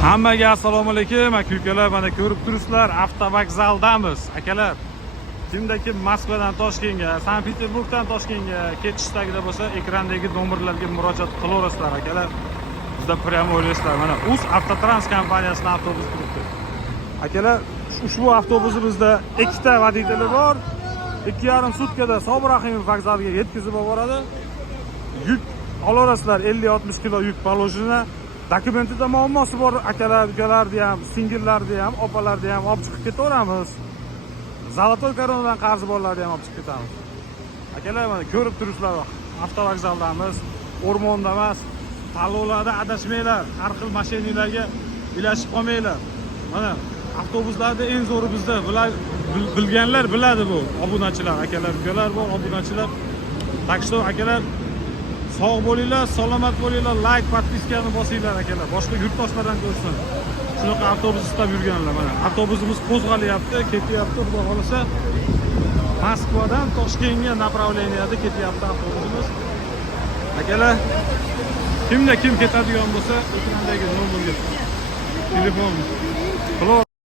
Hammaga assalomu alaykum aka-ukalar. Mana ko'rib turibsizlar, avtovokzaldamiz. Akalar, kimda kim Moskvadan Toshkentga, Sankt-Peterburgdan Toshkentga ketishda bo'lsa, ekrandagi nomerlarga murojaat qilaverasizlar akalar. Bizda prямо reyslar. Mana Uz Avtotrans kompaniyasining avtobusi turibdi. Akalar, ushbu avtobusimizda ikkita voditelyi bor. 2,5 sutkada Sobir Rahimov vokzaliga yetkazib boradi. Yuk olaverasizlar, 50-60 kilo yuk положено. Dokumentida muammosi bor akalar, ukalarni ham, singillarni ham, opalarni ham olib chiqib ketaveramiz. Zolotoy koronadan qarzi borlarni ham olib chiqib ketamiz. Akalar, mana ko'rib turibsizlar, avtovokzaldamiz, o'rmonda emas. Tanlovlarda adashmanglar, har xil mashinalarga ilashib qolmanglar. Mana avtobuslarda eng zo'ri bizda, bilganlar biladi bu. Obunachilar, akalar, ukalar bor, obunachilar. Tak что, akalar, sog' bo'linglar, salomat bo'linglar, like, podpiskani bosinglar akalar. Boshqa yurtdoshlardan ko'rsin. Shunaqa avtobus istab yurganlar mana. Avtobusimiz qo'zg'alyapti, ketyapti, xudo xolasa. Moskvadan Toshkentga направленияda ketyapti avtobusimiz. Akalar, kimda kim ketadigan bo'lsa, ekrandagi nomerga telefon